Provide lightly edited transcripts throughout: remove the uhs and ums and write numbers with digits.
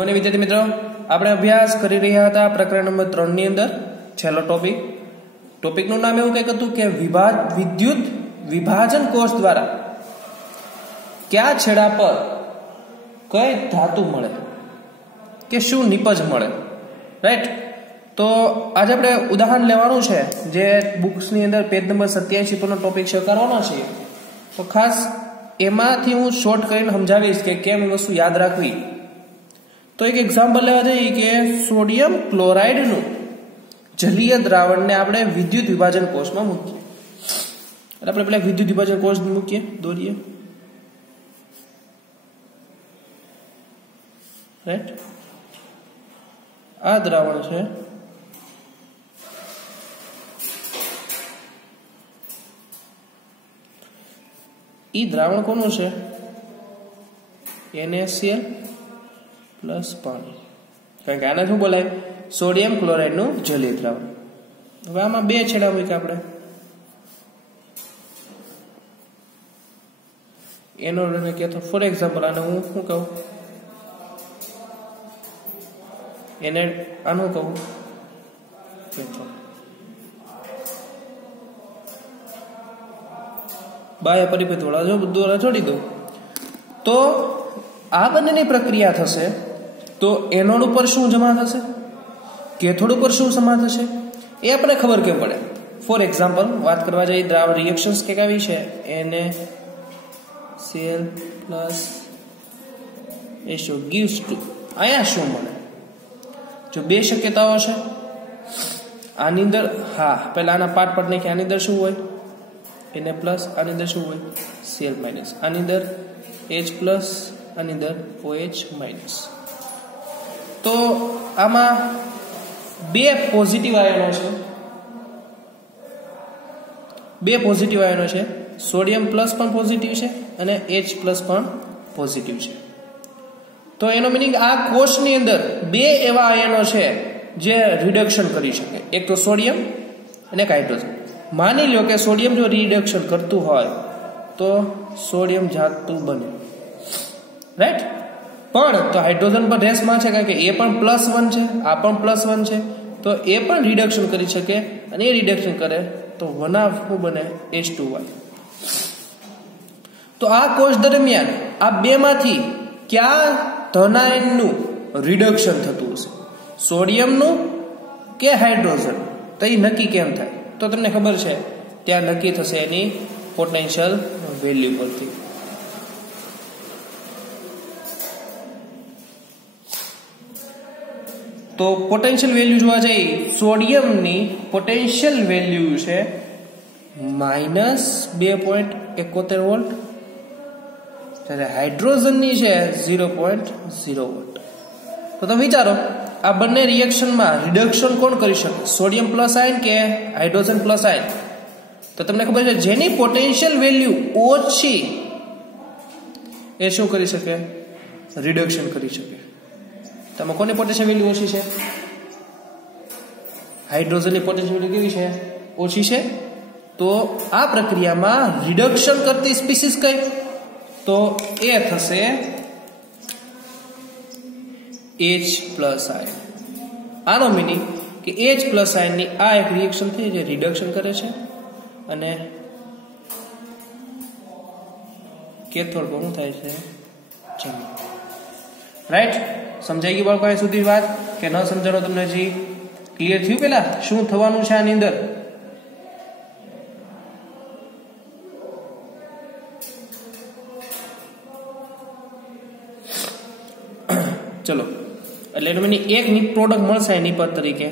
મને વિદ્યાર્થી મિત્રો આપણે અભ્યાસ કરી રહ્યા હતા પ્રકરણ નંબર 3 ની અંદર છેલ્લો ટોપિકનું નામ એવું કંઈક હતું કે વિદ્યુત વિભાજન કોષ દ્વારા કયા છેડા પર કઈ ધાતુ મળે કે શું નિપજ મળે, રાઈટ? તો આજે આપણે ઉદાહરણ લેવાનું છે જે બુક્સની અંદર પેજ નંબર 87 પરનો ટોપિક શેર કરવાનો છે. તો ખાસ એમાંથી હું શોર્ટ કરીને સમજાવીશ કે કેમ એ વસ્તુ યાદ રાખવી. તો એક એક્ઝામ્પલ લેવા જઈએ કે સોડિયમ ક્લોરાઇડનું જલીય દ્રાવણને આપણે વિદ્યુત વિભાજન કોષમાં મૂકીએ. એટલે આપણે પેલા વિદ્યુત વિભાજન કોષ મૂકીએ, દોરીએ, રાઈટ? આ દ્રાવણ છે, ઈ દ્રાવણ કોનું છે? NaCl પ્લસ પાણી. કારણ કે આને શું બોલાય? સોડિયમ ક્લોરાઇડ નું જલીય દ્રાવણ. હવે આમાં બે છેડા મૂક્યા આપણે. એનોડ અને કેથોડ. ફોર એક્ઝામ્પલ આને હું શું કહું? એને આનું કહું કેથોડ. બાહ્ય પરિપથ વાળા દ્વારા જોડી દઉં તો આ બંનેની પ્રક્રિયા થશે. તો એનોડ ઉપર શું જમા થશે, કેથોડ ઉપર શું જમા થશે, એ આપણે ખબર કેમ પડે? ફોર એક્ઝામ્પલ વાત કરવા જઈએ, દ્રાવણ રિએક્શન્સ કે આવી છે NaCl plus SO gives to, અહીંયા શું મળે? જો બે શક્યતાઓ છે આની અંદર. હા, પહેલા આના પાર્ટ નાખી. આની અંદર શું હોય? Na plus. આની અંદર શું હોય? Cl minus. આની અંદર H પ્લસ, આની અંદર OH માઇનસ. તો આમાં બે પોઝિટિવ આયનો છે, સોડિયમ પ્લસ પણ પોઝિટિવ છે અને H પ્લસ પણ પોઝિટિવ છે. તો એનો મીનિંગ આ કોષની અંદર બે એવા આયનો છે જે રિડક્શન કરી શકે. એક તો સોડિયમ અને એક હાઇડ્રોજન. માની લો કે સોડિયમ જો રિડક્શન કરતું હોય તો સોડિયમ જાગતું બને, રાઈટ? પણ તો હાઇડ્રોજન પણ રેસમાં છે કારણ કે એ પણ +1 છે, આ પણ +1 છે. તો એ પણ રિડક્શન કરી શકે અને એ રિડક્શન કરે તો 1/2 શું બને? H2Y. તો આ કોષ દરમિયાન આ બેમાંથી કયા ધનાયનનું રિડક્શન થતું હશે? સોડિયમનું કે હાઇડ્રોજન? તો એ નક્કી કેમ થાય? તો તમને ખબર છે ત્યાં નક્કી થશે એની પોટેન્શિયલ વેલ્યુ પરથી. તો પોટેન્શિયલ વેલ્યુ જોવા જઈએ, સોડિયમની પોટેન્શિયલ વેલ્યુ છે -2.71 વોલ્ટ, ત્યારે હાઇડ્રોજનની છે 0.0 વોલ્ટ. તો તમે વિચારો આ બંને રિએક્શનમાં રિડક્શન કોણ કરી શકે? સોડિયમ પ્લસ આયન કે હાઇડ્રોજન પ્લસ આયન? તો તમને ખબર છે જેની પોટેન્શિયલ વેલ્યુ ઓછી એ શું કરી શકે? રિડક્શન કરી શકે. તમે કોની પોટેન્શિયલ વેલ્યુ ઓછી છે? હાઇડ્રોજનની પોટેન્શિયલ વેલ્યુ કેવી છે? ઓછી છે. તો આ પ્રક્રિયામાં રિડક્શન કરતી સ્પીસીસ કઈ? તો એ થશે H પ્લસ આયન. આનો મીનિંગ કે H પ્લસ આયનની આ એક રિએક્શન થઈ જે રિડક્શન કરે છે અને કેથોડ પર શું થાય છે? જમા. રાઈટ? સમજાઈ ગયું બાળકો અહીં સુધી વાત કે ન સમજાણો? તમને હજી ક્લિયર થયું? પેલા શું થવાનું છે આની અંદર? ચલો, એટલે એનો મીનિંગ એક પ્રોડક્ટ મળશે એની પર તરીકે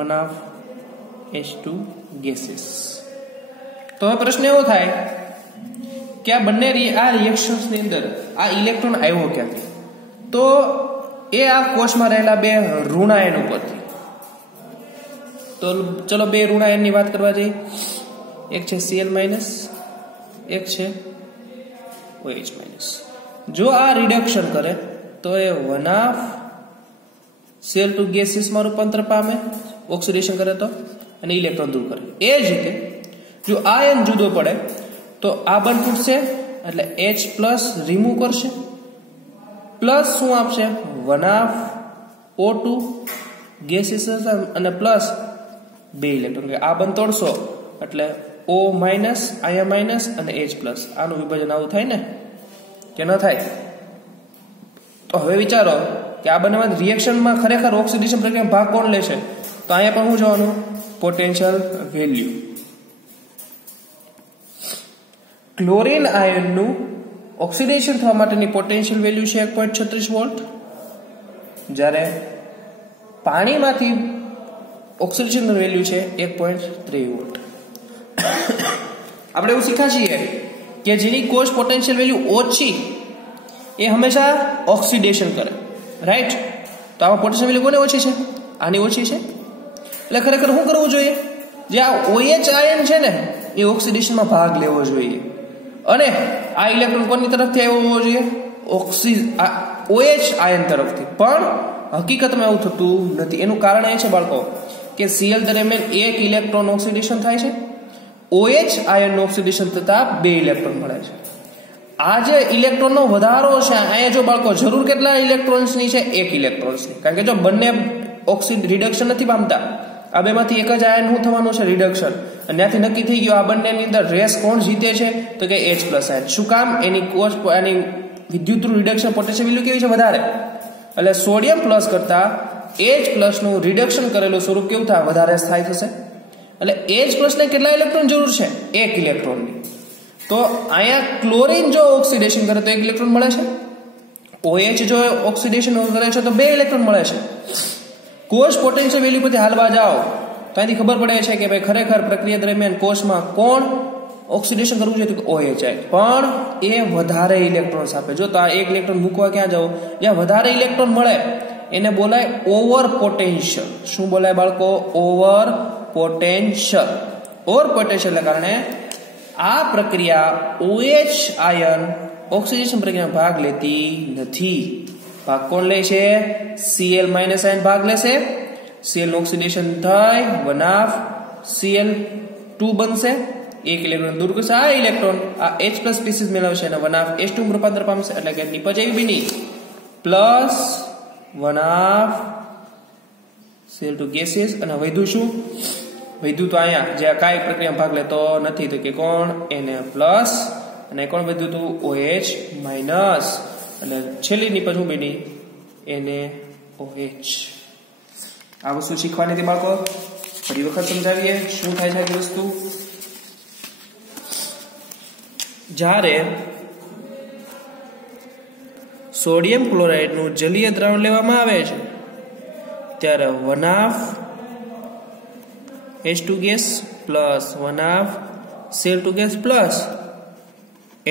1/2 H2 ગેસીસ. તો હવે પ્રશ્ન એવો થાય કે આ બંને આ રિએક્શન્સની અંદર આ ઇલેક્ટ્રોન આવ્યો ક્યાંથી? તો એ આ કોષમાં રહેલા બે ઋણાયન ઉપરથી. તો ચલો બે ઋણાયનની વાત કરવા જઈએ. એક છે Cl માઇનસ, એક છે OH માઇનસ. જો આ રિડક્શન કરે તો એ 1/2 Cl2 ગેસીસમાં રૂપાંતર પામે, ઓક્સિડેશન કરે તો, અને ઇલેક્ટ્રોન દૂર કરે. એ જ રીતે જો આયન જુદો પડે તો આ બંધ તૂટશે એટલે H પ્લસ રિમૂવ કરશે પ્લસ શું આપશે 1/O2 ગેસીસ અને પ્લસ 2 ઇલેક્ટ્રોન આ બંધ તોડશો એટલે O માઇનસ અહીંયા માઇનસ અને H પ્લસ આનું વિભાજન આવું થાય ને કે ન થાય તો હવે વિચારો કે આ બંનેમાં રિએક્શનમાં ખરેખર ઓક્સિડેશન પ્રક્રિયામાં ભાગ કોણ લેશે તો અહીંયા પણ શું જોવાનું પોટેન્શિયલ વેલ્યુ ક્લોરીન આયનનું ઓક્સિડેશન થવા માટેની પોટેન્શિયલ વેલ્યુ છે 1.36 વોલ્ટ જ્યારે પાણીમાંથી ઓક્સિડેશન વેલ્યુ છે 1.3 વોલ્ટ આપણે એવું શીખ્યા છીએ કે જેની કોષ પોટેન્શિયલ વેલ્યુ ઓછી એ હંમેશા ઓક્સિડેશન કરે રાઈટ તો આમાં પોટેન્શિયલ વેલ્યુ કોને ઓછી છે આની ઓછી છે એટલે ખરેખર શું કરવું જોઈએ જે આ OH આયન છે ને એ ઓક્સિડેશનમાં ભાગ લેવો જોઈએ અને આ ઇલેક્ટ્રોન કોની તરફથી આવ્યો હોવો જોઈએ OH આયન તરફથી પણ હકીકતમાં એવું થતું નથી એનું કારણ એ છે બાળકો કે Cl દરમિયાન એક ઇલેક્ટ્રોન ઓક્સિડેશન થાય છે OH આયનનું ઓક્સિડેશન થતા 2 ઇલેક્ટ્રોન મળે છે આ જે ઇલેક્ટ્રોનનો વધારો છે અહીંયા જો બાળકો જરૂર કેટલા ઇલેક્ટ્રોન્સની છે 1 ઇલેક્ટ્રોન્સની કારણ કે જો બંને ઓક્સિડ રિડક્શન નથી પામતા આ બેમાંથી એક જ આયન શું થવાનું છે રિડક્શન અને ત્યાંથી નક્કી થઈ ગયું આ બંનેની અંદર રેસ કોણ જીતે છે તો કે H+ આયન શું કામ એની વિદ્યુત રિડક્શન પોટેન્શિયલ વેલ્યુ કેવી છે વધારે એટલે સોડિયમ પ્લસ કરતા H+ નું રિડક્શન કરેલું સ્વરૂપ કેવું થાય વધારે સ્થાયી થશે એટલે H+ ને કેટલા ઇલેક્ટ્રોન જરૂર છે 1 ઇલેક્ટ્રોનની તો અહીંયા ક્લોરીન જો ઓક્સિડેશન કરે તો 1 ઇલેક્ટ્રોન મળે છે OH જો ઓક્સિડેશન કરે છે તો 2 ઇલેક્ટ્રોન મળે છે કોષ પોટેન્શિયલ વેલ્યુ પરથી હાલવા જાઓ તો અહીંથી ખબર પડે છે કે ભાઈ ખરેખર પ્રક્રિયા દરમિયાન કોષમાં કોણ ઓક્સિડેશન કરવું જોઈએ તો OH પણ એ વધારે ઇલેક્ટ્રોન્સ આપે જો તો આ 1 ઇલેક્ટ્રોન મૂકવા ક્યાં જાવ જ્યાં વધારે ઇલેક્ટ્રોન મળે એને બોલાય ઓવર પોટેન્શિયલ શું બોલાય બાળકો ઓવર પોટેન્શિયલ કારણે આ પ્રક્રિયા OH આયન ઓક્સિડેશન પ્રક્રિયામાં ભાગ લેતી નથી ભાગ કોણ લે છે Cl- આયન ભાગ લેશે Cl નું ઓક્સિડેશન થાય 1/Cl2 બનશે 1 ઇલેક્ટ્રોન દૂર કરશે આ ઇલેક્ટ્રોન આ H+ સ્પીસીસ મેળવશે અને 1/H2 રૂપાંતર પામશે એટલે કે નિપજ આવી બની પ્લસ 1/Cl2 ગેસીસ અને વધુ શું વધુ તો અહીંયા જે કાઈ પ્રક્રિયામાં ભાગ લેતો નથી તો કે કોણ Na+ અને કોણ વધ્યું હતું OH- અને છેલ્લી નિપજ શું બની NaOH આ વસ્તુ શીખવાની હતી બાળકો ફરી વખત સમજાવીએ શું થાય છે આ વસ્તુ જ્યારે સોડિયમ ક્લોરાઇડ નું જલીય દ્રાવણ લેવામાં આવે છે ત્યારે 1/H2 gas plus 1/Cl2 gas plus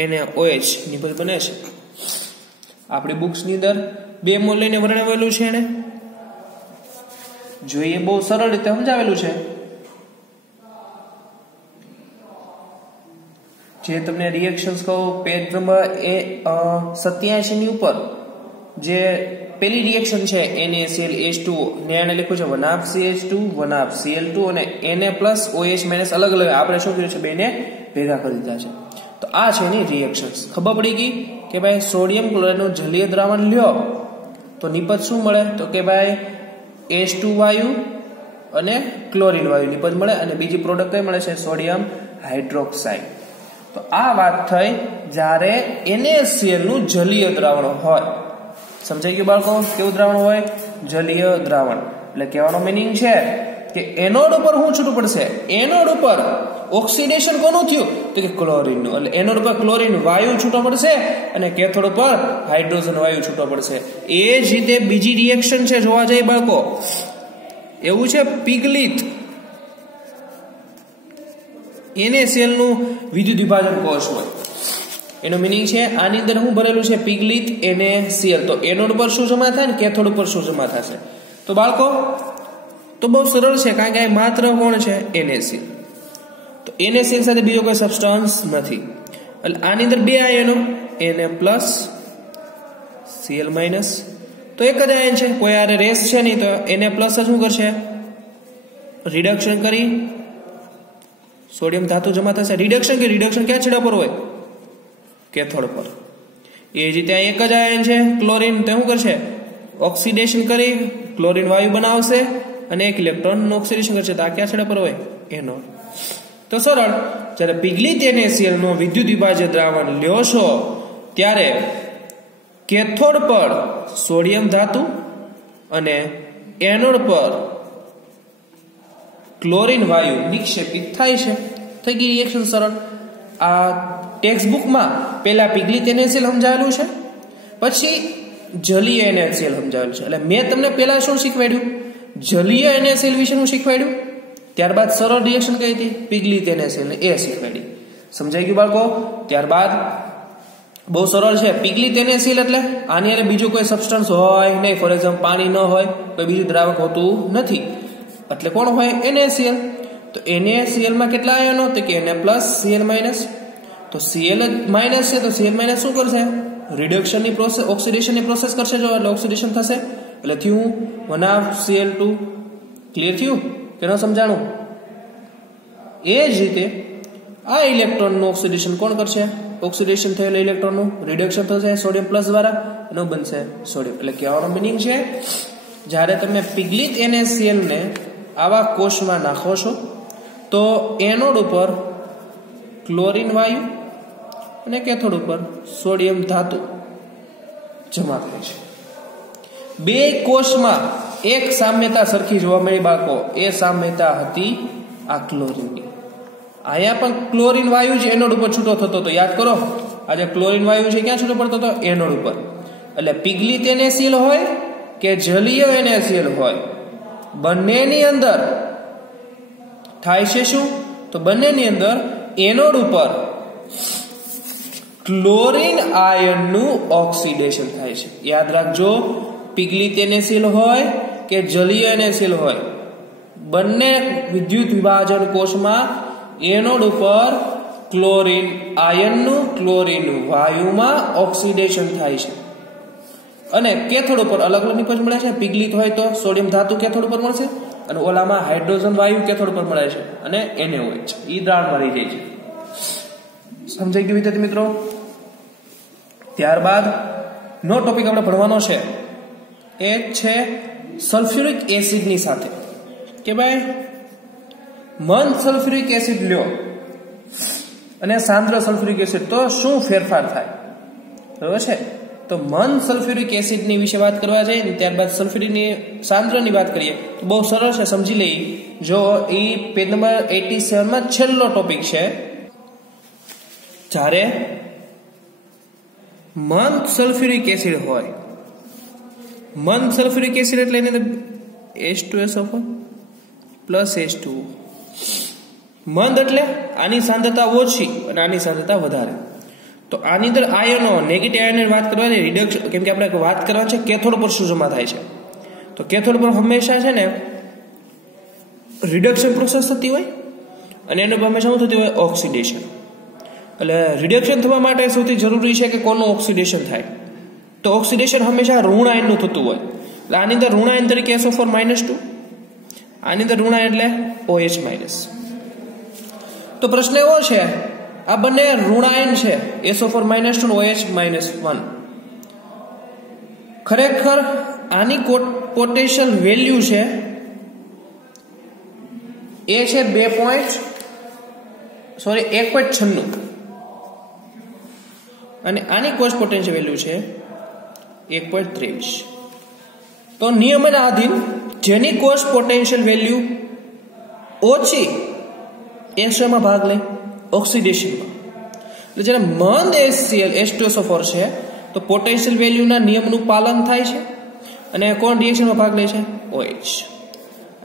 NaOH નિપજ બને છે આપણી બુક્સ ની અંદર 2 મોલ લઈને વર્ણવેલું છે ને જોઈએ બહુ સરળ રીતે સમજાવેલું છે જે તમને રિએક્શન્સ કહો પેજ નંબર 87 ની ઉપર જે પેલી રિએક્શન છે NaCl ને એને લખ્યું છે 1/CH2 1/Cl2 અને Na+OH- અલગ અલગ આપણે શું કર્યું છે બેને ભેગા કરી દીધા છે તો આ છે એની રિએક્શન્સ ખબર પડી ગઈ કે ભાઈ સોડિયમ ક્લોરાઇડ નું જલીય દ્રાવણ લ્યો તો નિપજ શું મળે તો કે ભાઈ H2 વાયુ અને ક્લોરીન વાયુ નિપજ મળે અને બીજી પ્રોડક્ટ કઈ મળે છે સોડિયમ હાઇડ્રોક્સાઇડ તો આ વાત થઈ જ્યારે NaCl નું જલીય દ્રાવણ હોય સમજાઈ ગયું બાળકો કેવું દ્રાવણ હોય જલીય દ્રાવણ એટલે કહેવાનો મીનિંગ છે કે એનોડ ઉપર શું છૂટું પડશે એનોડ ઉપર ઓક્સિડેશન કોનું થયું તો કે ક્લોરીન નું એટલે એનોડ ઉપર ક્લોરીન વાયુ છૂટો પડશે અને કેથોડ ઉપર હાઇડ્રોજન વાયુ છૂટો પડશે એ જ રીતે બીજી રિએક્શન છે જોવા જઈએ બાળકો એવું છે પિગલિત NaCl નું વિદ્યુત વિભાજન કોષ હોય એનો મીનિંગ છે આની અંદર શું ભરેલું છે પિગલિત NaCl તો એનોડ પર શું જમા થાય ને કેથોડ ઉપર શું જમા થશે તો બાળકો તો બહુ સરળ છે કારણ કે માત્ર કોણ છે NaCl તો NaCl સાથે બીજો કોઈ સબસ્ટન્સ નથી એટલે આની અંદર 2 આયનો Na+ Cl- તો એક જ આયન છે કોઈ આરે રેસ છે નહીં તો Na+ શું કરશે રિડક્શન કરી સોડિયમ ધાતુ જમા થશે રિડક્શન ક્યાં છેડા પર હોય કેથોડ પર એ જ રીતે એક જ આયન છે ક્લોરીન, તો શું કરશે? ઓક્સિડેશન કરી ક્લોરીન વાયુ બનાવશે અને એક ઇલેક્ટ્રોન ઓક્સિડેશન કરશે. તો આ કયા છેડા પર હોય? એનોડ. તો સરળ. જ્યારે પિગલિત NaCl નો વિદ્યુત વિભાજ્ય દ્રાવણ લ્યો છો ત્યારે કેથોડ પર સોડિયમ ધાતુ અને એનોડ પર ક્લોરીન વાયુ નિક્ષેપિત થાય છે. થઈ ગઈ રિએક્શન સરળ. આ ટેક્સ્ટ બુકમાં પહેલા પિગલિત NaCl સમજાવેલું છે, પછી જલીય NaCl સમજાવેલું છે. એટલે મેં તમને પહેલા શું શીખવાડ્યું? જલીય NaCl વિશે શું શીખવાડ્યું, ત્યારબાદ સરળ રિએક્શન કઈ હતી? પિગલિત NaCl એ શીખવાડી. સમજાઈ ગયું બાળકો? ત્યારબાદ બહુ સરળ છે. પિગલિત NaCl એટલે આની અંદર બીજું કોઈ સબસ્ટન્સ હોય નહીં. ફોર એક્ઝામ્પલ પાણી ન હોય, કોઈ બીજું દ્રાવક હોતું નથી. એટલે કોણ હોય? NaCl. તો NaCl માં કેટલા આયનો? તો કે Na+ Cl-. તો Cl માઇનસ છે, તો Cl માઇનસ શું કરશે? રિડક્શનની પ્રોસેસ, ઓક્સિડેશનની પ્રોસેસ કરશે. જો એટલે ઓક્સિડેશન થશે, એટલે થયું 1/Cl2. ક્લિયર થયું કે ન સમજાણું? એ જ રીતે આ ઇલેક્ટ્રોનનું ઓક્સિડેશન કોણ કરશે? ઓક્સિડેશન થયેલા ઇલેક્ટ્રોનનું રિડક્શન થશે સોડિયમ પ્લસ દ્વારા, એનો બનશે સોડિયમ. એટલે કહેવાનો મિનિંગ છે, જ્યારે તમે પિગલિત NaCl ને આવા કોષમાં નાખો છો તો એનોડ ઉપર ક્લોરીન વાયુ અને કેથોડ ઉપર સોડિયમ ધાતુ જમા થાય છે. બે કોષમાં એક સામ્યતા સરખી જોવા મળી બાળકો. એ સામ્યતા હતી આ ક્લોરીનની. અહીંયા પણ ક્લોરીન વાયુ જ એનોડ ઉપર છૂટો થતો હતો. યાદ કરો, આજે ક્લોરીન વાયુ છે ક્યાં છૂટો પડતો હતો? એનોડ ઉપર. એટલે પિગલિત NaCl હોય કે જલીય NaCl હોય, બંનેની અંદર થાય છે શું? તો બંનેની અંદર એનોડ ઉપર ક્લોરીન આયનનું ઓક્સિડેશન થાય છે. યાદ રાખજો, પિગલિત NaCl હોય કે જલીય NaCl હોય, બંને વિદ્યુત વિભાજન કોષમાં એનોડ ઉપર ક્લોરીન આયનનું ક્લોરીન વાયુમાં ઓક્સિડેશન થાય છે. અને કેથોડ ઉપર અલગ અલગ નિપજ મળે છે. પિગલિત હોય તો સોડિયમ ધાતુ કેથોડ ઉપર મળશે, અને ઓલામાં હાઇડ્રોજન વાયુ કેથોડ ઉપર મળે છે, અને NaOH ઈ દ્રાવણમાં રહી જાય છે. સમજાઈ ગયું વિદ્યાર્થી મિત્રો? ત્યારબાદ નો ટોપિક આપણે ભણવાનો છે એ છે સલ્ફ્યુરિક એસિડની સાથે. કે ભાઈ મંદ સલ્ફ્યુરિક એસિડ લ્યો અને સાંદ્ર સલ્ફ્યુરિક એસિડ, તો શું ફેરફાર થાય? બરાબર છે. તો મંદ સલ્ફ્યુરિક એસિડની વિશે વાત કરવા જઈએ, ત્યારબાદ સલ્ફ્યુરિકની સાંદ્રની વાત કરીએ તો બહુ સરળ છે, સમજી લઈએ. જો એ પેજ નંબર 87 માં છેલ્લો ટોપિક છે. જ્યારે મંદ સલ્ફ્યુરિક એસિડ હોય, મંદ સલ્ફ્યુરિક એસિડ એટલે એની અંદર H2SO4 પ્લસ H2O. મંદ એટલે આની સાંદ્રતા ઓછી અને આની સાંદ્રતા વધારે. તો આની અંદર આયનો, નેગેટિવ આયનની વાત કરવાની, રિડક્શન, કેમ કે આપણે વાત કરવાની છે કેથોડ પર શું જમા થાય છે. તો કેથોડ પર હંમેશા છે ને રિડક્શન પ્રોસેસ થતી હોય, અને એના પર હંમેશા શું થતી હોય? ઓક્સિડેશન. એટલે રિડક્શન થવા માટે સૌથી જરૂરી છે કે કોનું ઓક્સિડેશન થાય? તો ઓક્સિડેશન હંમેશા ઋણ આયનનું થતું હોય. એટલે આની અંદર ઋણ આયન તરીકે SO4-2, આની અંદર ઋણ આયન એટલે OH-. તો પ્રશ્ન એવો છે, આ બંને ઋણાયન છે, SO4-2 અને OH-1. ખરેખર આની પોટેન્શિયલ વેલ્યુ છે એ છે 1.96 અને આની કોષ પોટેન્શિયલ વેલ્યુ છે 1.23. તો નિયમના આધીન જેની કોષ પોટેન્શિયલ વેલ્યુ ઓછી એ શેમાં ભાગ લે? ઓક્સિડેશનમાં. એટલે જ્યારે મંદ HCl H2SO4 છે તો પોટેન્શિયલ વેલ્યુના નિયમનું પાલન થાય છે અને કોણ રિએક્શનમાં ભાગ લે છે? OH.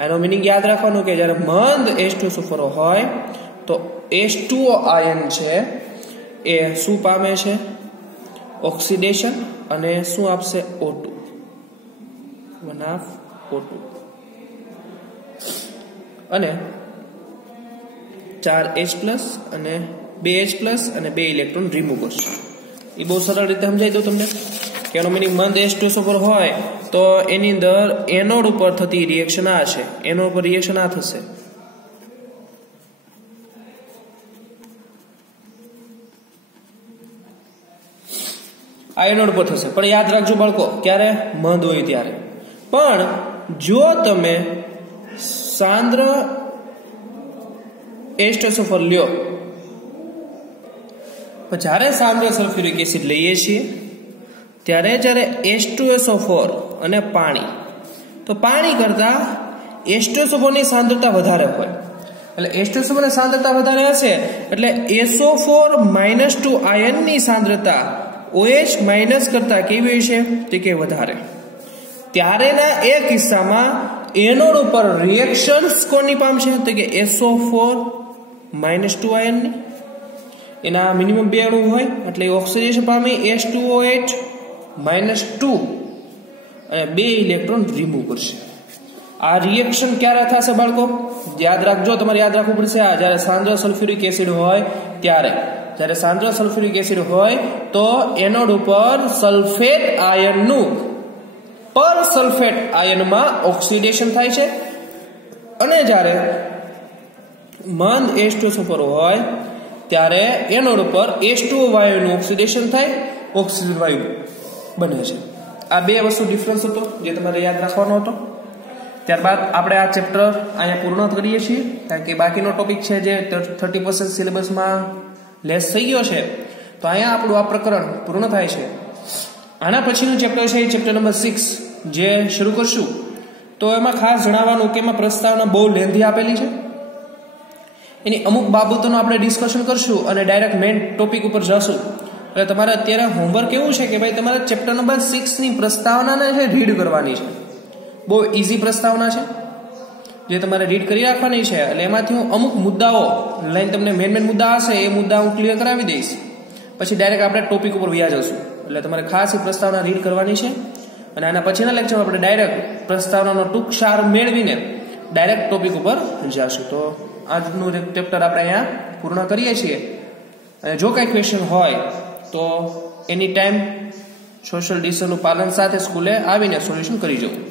એનો મિનિંગ યાદ રાખવાનું કે જ્યારે મંદ H2SO4 હોય તો H2O આયન છે એ શું પામે છે? ઓક્સિડેશન, અને શું આપશે? O2, 1/O2, અને 4H+ અને 2H+ અને 2 ઇલેક્ટ્રોન રિમૂવ કરશે. એ બહુ સરળ રીતે સમજાઈ દઉં તમને કે એનો મિનિંગ મંદ H2SO4 હોય તો એની અંદર એનોડ ઉપર થતી રિએક્શન આ છે, એનોડ ઉપર રિએક્શન આ થશે. આ એનોડ પર થશે, પણ યાદ રાખજો બાળકો, ક્યારે? મંદ હોય ત્યારે. પણ જો તમે સાંદ્ર H2SO4 લ્યો, જ્યારે સાંદ્ર સલ્ફ્યુરિક એસિડ લઈએ છીએ ત્યારે જ્યારે H2SO4 અને પાણી, તો પાણી કરતા H2SO4 ની સાંદ્રતા વધારે હોય, એટલે H2SO4 ની સાંદ્રતા વધારે હશે એટલે SO4 -2 આયનની સાંદ્રતા OH માઇનસ કરતા કેવી હશે? તો કે વધારે. ત્યારેના એ કિસ્સામાં એનોડ ઉપર રિએક્શન્સ કોની પામશે? તો કે SO4 -2 આયનની. એના મિનિમમ 2 અણુ હોય એટલે ઓક્સિડેશન પામી H2OH -2 અને 2 ઇલેક્ટ્રોન રિમૂવ કરશે. આ રિએક્શન ક્યારે થશે બાળકો? યાદ રાખજો, તમારે યાદ રાખવું પડશે. આ જ્યારે સાંદ્ર સલ્ફ્યુરિક એસિડ હોય ત્યારે. જ્યારે સાંદ્ર સલ્ફ્યુરિક એસિડ હોય તો એનોડ ઉપર સલ્ફેટ આયનનું પર સલ્ફેટ આયનમાં ઓક્સિડેશન થાય છે, અને જ્યારે મંદ H2SO4 હોય ત્યારે એનોડ ઉપર H2O વાયુનું ઓક્સિડેશન થાય, ઓક્સિજન વાયુ બને છે. આ બે વસ્તુ ડિફરન્સ હતો જે તમારે યાદ રાખવાનો હતો. ત્યારબાદ આપણે આ ચેપ્ટર અહીંયા પૂર્ણ કરીએ છીએ, કારણ કે બાકીનો ટોપિક છે જે 30% સિલેબસમાં લેસ થઈ ગયો છે, તો અહીંયા આપણું આ પ્રકરણ પૂર્ણ થાય છે. આના પછીનું ચેપ્ટર છે ચેપ્ટર નંબર 6 જે શરૂ કરશું. તો એમાં ખાસ જણાવવાનું કે એમાં પ્રસ્તાવના બહુ લેન્ધી આપેલી છે, એની અમુક બાબતોનું આપણે ડિસ્કશન કરશું અને ડાયરેક્ટ મેઇન ટોપિક ઉપર જશું. એટલે તમારે અત્યારે હોમવર્ક એવું છે કે ભાઈ તમારે ચેપ્ટર નંબર 6 ની પ્રસ્તાવનાને છે રીડ કરવાની છે. બહુ ઇઝી પ્રસ્તાવના છે જે તમારે રીડ કરી રાખવાની છે. એટલે એમાંથી હું અમુક મુદ્દાઓ લઈને તમને મેઇન મુદ્દા હશે એ મુદ્દા હું ક્લિયર કરાવી દઈશ, પછી ડાયરેક્ટ આપણે ટોપિક ઉપર વ્યા જશું. એટલે તમારે ખાસ એ પ્રસ્તાવના રીડ કરવાની છે, અને આના પછીના લેક્ચરમાં આપણે ડાયરેક્ટ પ્રસ્તાવનાનો ટૂંક સાર મેળવીને ડાયરેક્ટ ટોપિક ઉપર જશું. તો આજનું ચેપ્ટર આપણે અહીંયા પૂર્ણ કરીએ છીએ. અને જો કંઈ ક્વેશ્ચન હોય તો એની ટાઈમ સોશિયલ ડિસ્ટન્સનું પાલન સાથે સ્કૂલે આવીને સોલ્યુશન કરી જવું.